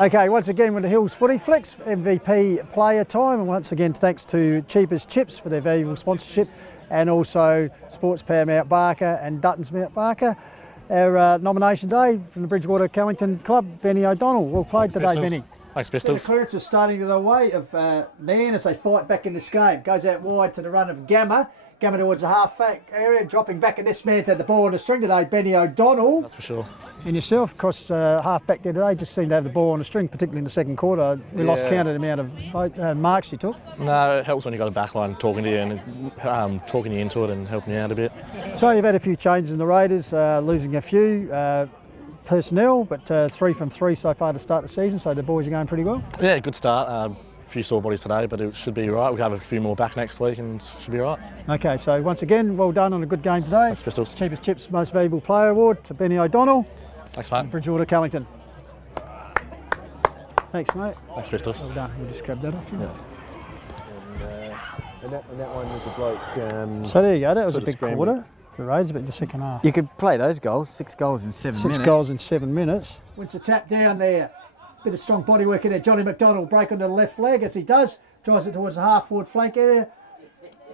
Okay, once again with the Hills FootyFlix MVP player time, and once again thanks to Cheapest Chips for their valuable sponsorship, and also Sports Power Mount Barker and Dutton's Mount Barker. Our nomination day from the Bridgewater-Callington Club, Benny O'Donnell. Well played today, Benny. Thanks, Pistols. The clearance is starting to the way of Nairne as they fight back in this game. Goes out wide to the run of Gamma. Gamma towards the half-back area, dropping back, and this man's had the ball on the string today, Benny O'Donnell. That's for sure. And yourself, across half-back there today, just seemed to have the ball on the string, particularly in the second quarter. We lost count of the amount of marks you took. No, it helps when you've got a backline talking to you and talking you into it and helping you out a bit. So you've had a few changes in the Raiders, losing a few personnel, but 3 from 3 so far to start the season, so the boys are going pretty well. Yeah, good start. A few sore bodies today, but it should be right. We'll have a few more back next week and it should be right. Okay, so once again, well done on a good game today. Thanks, Pistols. Cheapest Chips Most Valuable Player Award to Benny O'Donnell. Thanks, mate. Bridgewater-Callington. Thanks, mate. Thanks, Pistols. Well done. We'll just grab that off you. Yeah. And that one was the bloke. So there you go. That was a big quarter. The Raiders, but in the second half. You could play those goals. 6 goals in 7 minutes. 6 goals in 7 minutes. Wins the tap down there. Bit of strong body work in there. Johnny McDonald break onto the left leg as he does. Drives it towards the half-forward flank area.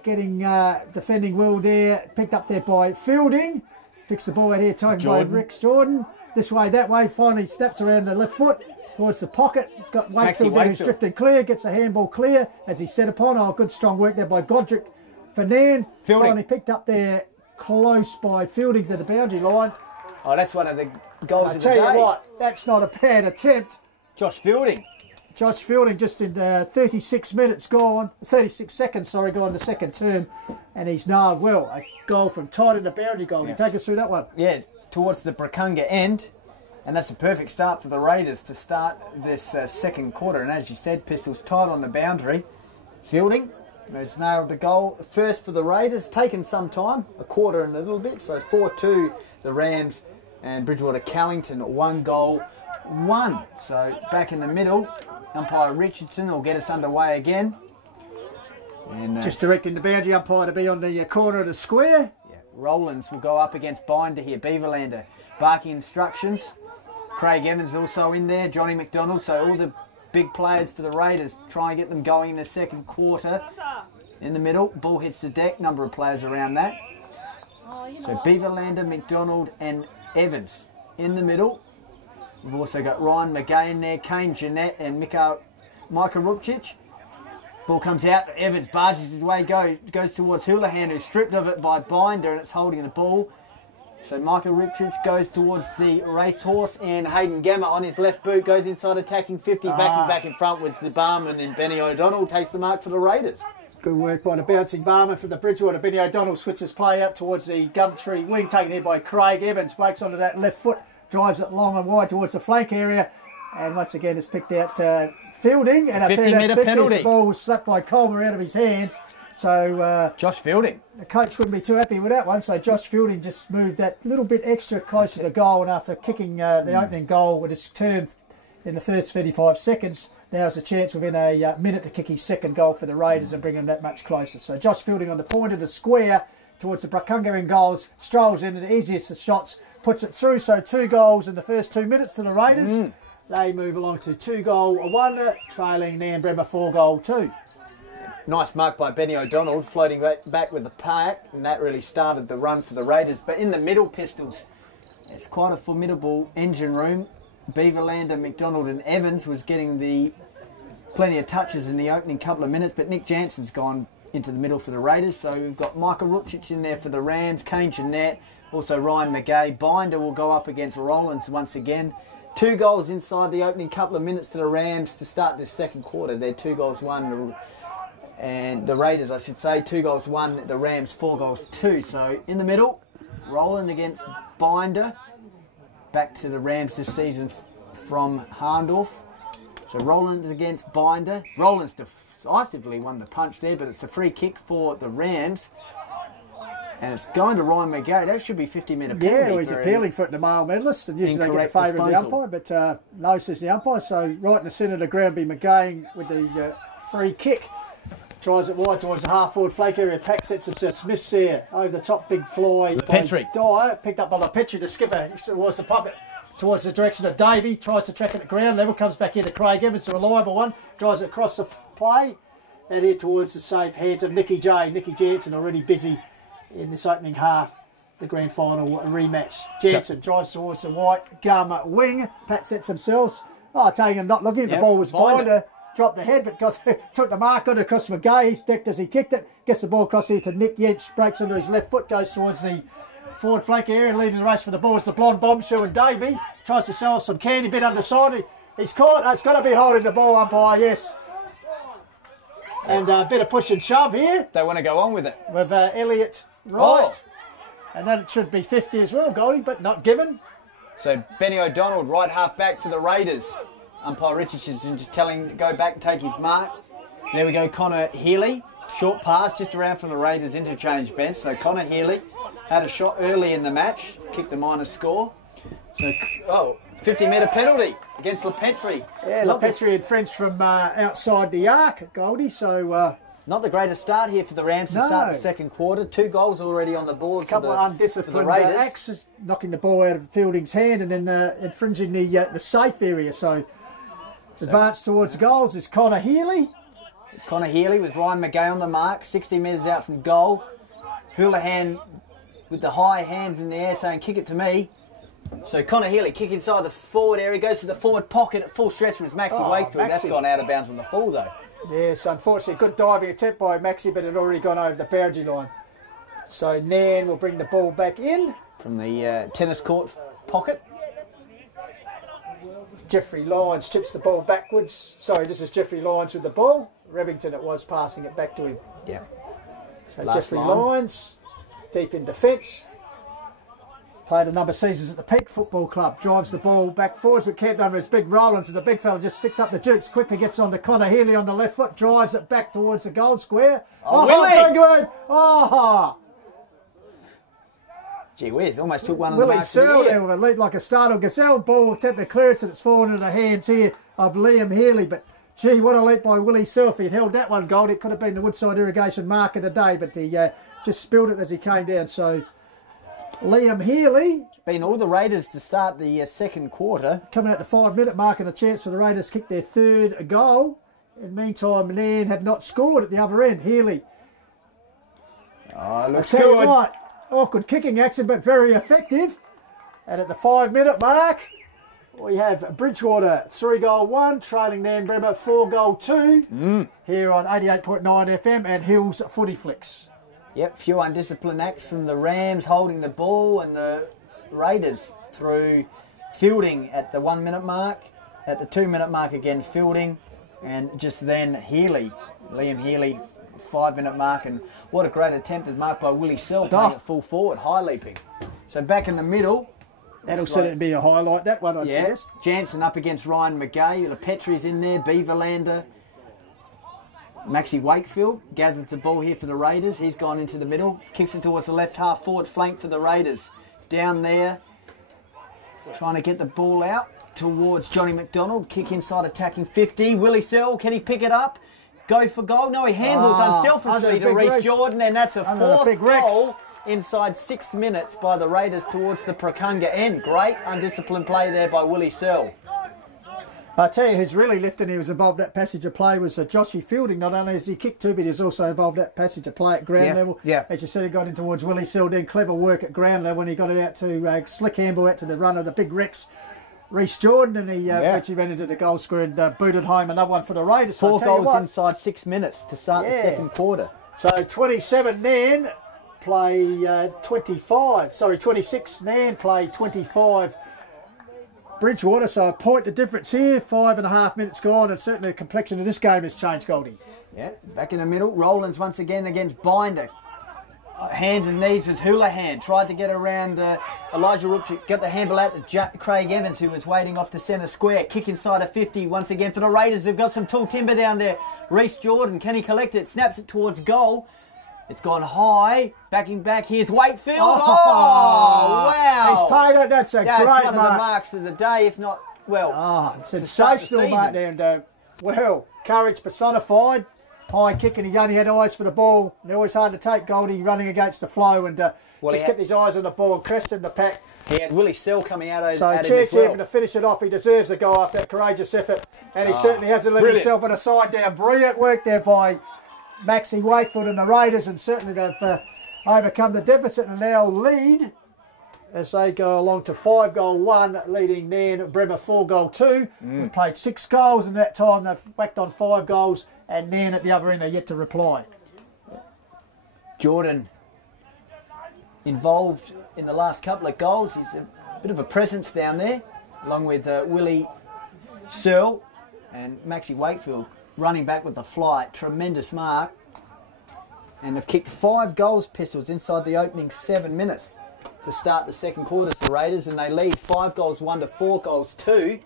Getting defending well there. Picked up there by Fielding. Fixed the ball out here, taken by Rex Jordan. This way, that way. Finally snaps around the left foot towards the pocket. It's got Wakefield there who's drifted clear. Gets the handball clear as he set upon. Oh, good strong work there by Godric for Nairne. Finally picked up there close by Fielding to the boundary line. Oh, that's one of the goals of the day. I tell you what, that's not a bad attempt. Josh Fielding just in 36 minutes gone, 36 seconds, sorry, gone the second term, and he's nailed well. A goal from tight in the boundary goal. Yeah. You take us through that one. Yeah, towards the Brakunga end, and that's a perfect start for the Raiders to start this second quarter. And as you said, Pistols tight on the boundary. Fielding has nailed the goal. First for the Raiders, taken some time, a quarter and a little bit, so 4-2 the Rams, and Bridgewater-Callington 1 goal. 1. So back in the middle, umpire Richardson will get us underway again. And, just directing the boundary umpire to be on the corner of the square. Yeah, Rowlands will go up against Binder here. Beaverlander barking instructions. Craig Evans also in there. Johnny McDonald. So all the big players for the Raiders try and get them going in the second quarter. In the middle, ball hits the deck. Number of players around that. So Beaverlander, McDonald and Evans in the middle. We've also got Ryan McGay in there, Kane Jeanette and Micah Rupcic. Ball comes out, Evans barges his way, goes towards Houlihan, who's stripped of it by Binder, and it's holding the ball. So Micah Rupcic goes towards the racehorse, and Hayden Gamma on his left boot goes inside attacking 50, backing back in front with the barman, and Benny O'Donnell takes the mark for the Raiders. Good work by the bouncing barman for the Bridgewater. Benny O'Donnell switches play out towards the Gumtree wing, taken here by Craig Evans, breaks onto that left foot. Drives it long and wide towards the flank area, and once again it's picked out Fielding, and 50-metre penalty. The ball was slapped by Coleman out of his hands. So Josh Fielding, the coach wouldn't be too happy with that one. So Josh Fielding just moved that little bit extra closer to goal, and after kicking the opening goal with his term in the first 35 seconds, now has a chance within a minute to kick his second goal for the Raiders and bring them that much closer. So Josh Fielding on the point of the square towards the Brakunga in goals, strolls into the easiest of shots. Puts it through, so 2 goals in the first 2 minutes to the Raiders. They move along to 2-goal wonder, trailing Nairne Bremer 4-2. Nice mark by Benny O'Donnell, floating back with the pack, and that really started the run for the Raiders. But in the middle, Pistols, it's quite a formidable engine room. Beaverlander, McDonald and Evans was getting plenty of touches in the opening couple of minutes, but Nick Jansen's gone into the middle for the Raiders. So we've got Micah Rupcic in there for the Rams, Kane Jeanette, also Ryan McGay. Binder will go up against Rowlands once again. 2 goals inside the opening couple of minutes to the Rams to start this second quarter. They're 2 goals 1, and the Raiders, I should say, 2 goals 1. The Rams 4 goals 2. So in the middle, Rowland against Binder. Back to the Rams this season from Harndorf. So Rowland against Binder. Rowland's decisively won the punch there, but it's a free kick for the Rams. And it's going to Ryan McGay. That should be 50-metre penalty. Yeah, he's appealing for it to the male medalist, and usually they get a favour of the umpire, but no, says the umpire. So right in the centre of the ground be McGay with the free kick. Tries it wide towards the half-forward flank area. Pack sets himself. Smith's there over the top, big fly. Petrie. Dyer, picked up by the Petrie, the skipper. Towards the pocket. towards the direction of Davey. Tries to track it at ground level. Comes back into Craig Evans, a reliable one. Drives it across the play. And here towards the safe hands of Nicky J. Nicky Jansen already busy in this opening half. The grand final rematch. Jansen drives towards the white gum wing. Pat sets themselves. Oh, taking him not looking. The ball was behind her. Dropped the head, but took the mark on it across McGay. He's decked as he kicked it. Gets the ball across here to Nick Yench. Breaks into his left foot. Goes towards the forward flank area. Leading the race for the ball is the blonde bombshell and Davey. Tries to sell some candy. Bit underside. He's caught. It's got to be holding the ball, umpire. Yes. And a bit of push and shove here. They want to go on with it. With Elliot Wright. And then it should be 50 as well, Goldie, but not given. So Benny O'Donnell, right half back for the Raiders. Umpire Richardson just telling him to go back and take his mark. There we go, Connor Healy. Short pass just around from the Raiders interchange bench. So Connor Healy had a shot early in the match, kicked the minus score. So, 50-metre penalty against LePetri. Yeah, LePetri had French from outside the arc, Goldie, so... not the greatest start here for the Rams to start the second quarter. 2 goals already on the board for the undisciplined acts, knocking the ball out of Fielding's hand and then infringing the safe area. So advance towards goals is Connor Healy. Connor Healy with Ryan McGay on the mark, 60 metres out from goal. Houlihan with the high hands in the air saying, kick it to me. So Connor Healy kick inside the forward area, goes to the forward pocket at full stretch with Maxie Wakefield. Maxie. That's gone out of bounds on the full though. Yes, unfortunately, good diving attempt by Maxie, but it had already gone over the boundary line. So Nairne will bring the ball back in. From the tennis court pocket. Jeffrey Lyons chips the ball backwards. Sorry, this is Jeffrey Lyons with the ball. Revington it was passing it back to him. Yeah. So Jeffrey Lyons, deep in defence. Played a number of seasons at the Peak Football Club. Drives the ball back forwards with Kemp under his big Rollins, and the big fella just sticks up the jukes. Quickly gets on to Connor Healy on the left foot. Drives it back towards the goal square. Willie! Good. Oh! Gee whiz, almost took one of Willie the marks Searle of the there with a leap like a startled gazelle. Ball attempted clearance, and it's fallen into the hands here of Liam Healy. But gee, what a leap by Willie Searle. If he'd held that one gold, it could have been the Woodside Irrigation mark of the day, but he just spilled it as he came down. So Liam Healy. It's been all the Raiders to start the second quarter. Coming at the 5-minute mark and a chance for the Raiders to kick their third goal. In the meantime, Nairne have not scored at the other end. Healy. Oh, looks good. Right, awkward kicking action, but very effective. And at the 5-minute mark, we have Bridgewater 3-goal-1, trailing Nairne Bremer 4-goal-2 here on 88.9 FM and Hills FootyFlix. Yep, few undisciplined acts from the Rams holding the ball, and the Raiders through Fielding at the 1-minute mark. At the 2-minute mark again, Fielding, and just then Healy, Liam Healy, 5-minute mark. And what a great attempt, marked by Willie Searle, playing at full forward, high leaping. So back in the middle. That'll certainly be a highlight, that one, I'd suggest. Jansen up against Ryan McGay. LePetri's in there, Beaverlander. Maxie Wakefield gathers the ball here for the Raiders. He's gone into the middle, kicks it towards the left half forward flank for the Raiders. Down there, trying to get the ball out towards Johnny McDonald. Kick inside, attacking 50. Willie Searle, can he pick it up? Go for goal? No, he handles unselfishly to Reece Jordan, and that's a fourth goal inside 6 minutes by the Raiders towards the Procunga end. Great undisciplined play there by Willie Searle. I tell you who's really lifted, he was involved in that passage of play, was Joshy Fielding. Not only has he kicked two, but he's also involved in that passage of play at ground level. Yeah. As you said, he got in towards Willie Searle, doing clever work at ground level when he got it out to slick handball out to the run of the big Rex, Reece Jordan, and he actually ran into the goal square and booted home another one for the Raiders. 4 goals inside 6 minutes to start the second quarter. So 27 Nairne play 25. Sorry, 26 Nairne play 25 Bridgewater. So a point the difference here. 5.5 minutes gone, and certainly the complexion of this game has changed, Goldie. Yeah, back in the middle. Rollins once again against Binder. Hands and knees with Houlihan. Tried to get around Elijah Rooks. Got the handle out to Craig Evans, who was waiting off the centre square. Kick inside a 50 once again for the Raiders. They've got some tall timber down there. Reece Jordan, can he collect it? Snaps it towards goal. It's gone high. Backing back. Here's Wakefield. Oh, wow. He's paid it. That's a great mark. One of the marks of the day, if not, well, sensational mark there. And, well, courage personified. high kick, and he only had eyes for the ball. They're always hard to take, Goldie, running against the flow, and just kept his eyes on the ball and questioned the pack. He had Willie Sell coming out so at him as well. To finish it off. He deserves a goal after that courageous effort, and he certainly hasn't let himself on a side down. Brilliant work there by Maxie Wakefield and the Raiders, and certainly they've overcome the deficit and now lead as they go along to 5-1, leading Nairne Bremer 4-2. We've played 6 goals in that time. They've whacked on 5 goals, and Nairne at the other end are yet to reply. Jordan involved in the last couple of goals. He's a bit of a presence down there, along with Willie Searle and Maxie Wakefield running back with the flight. Tremendous mark. And they've kicked 5 goals, Pistols, inside the opening 7 minutes to start the second quarter. The Raiders, and they lead 5-1 to 4-2.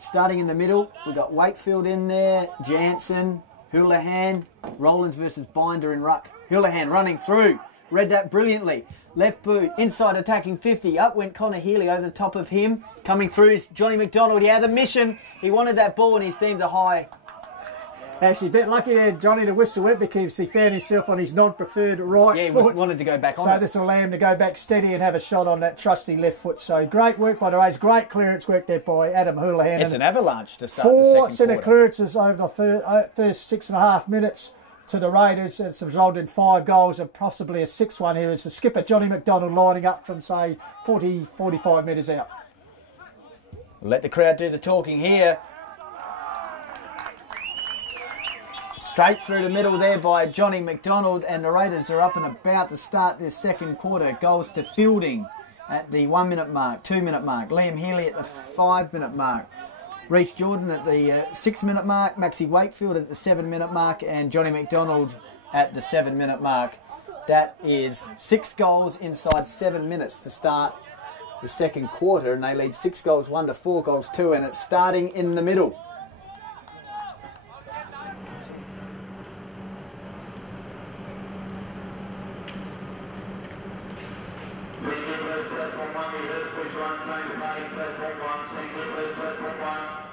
Starting in the middle, we've got Wakefield in there, Jansen, Houlihan, Rollins versus Binder and Ruck. Houlihan running through, read that brilliantly. Left boot, inside attacking 50. Up went Connor Healy over the top of him. Coming through is Johnny McDonald. He had a mission. He wanted that ball and he's deemed a high. Actually, a bit lucky there, Johnny, to whistle it because he found himself on his non-preferred right foot. Yeah, he wanted to go back on it. So this will allow him to go back steady and have a shot on that trusty left foot. So great work by the Rays. Great clearance work there by Adam Houlihan. It's an avalanche to start the second 4 centre quarter. clearances over the first 6.5 minutes to the Raiders. It's resulted in 5 goals and possibly a 6th one here as the skipper, Johnny McDonald, lining up from, say, 40, 45 metres out. Let the crowd do the talking here. Straight through the middle there by Johnny McDonald, and the Raiders are up and about to start their second quarter. Goals to Fielding at the 1 minute mark, 2 minute mark. Liam Healy at the 5 minute mark. Reece Jordan at the 6 minute mark. Maxie Wakefield at the 7 minute mark, and Johnny McDonald at the 7 minute mark. That is 6 goals inside 7 minutes to start the second quarter, and they lead 6-1 to 4-2, and it's starting in the middle. Platform 1, reverse push 1, train to party, platform 1, centre, please, platform 1.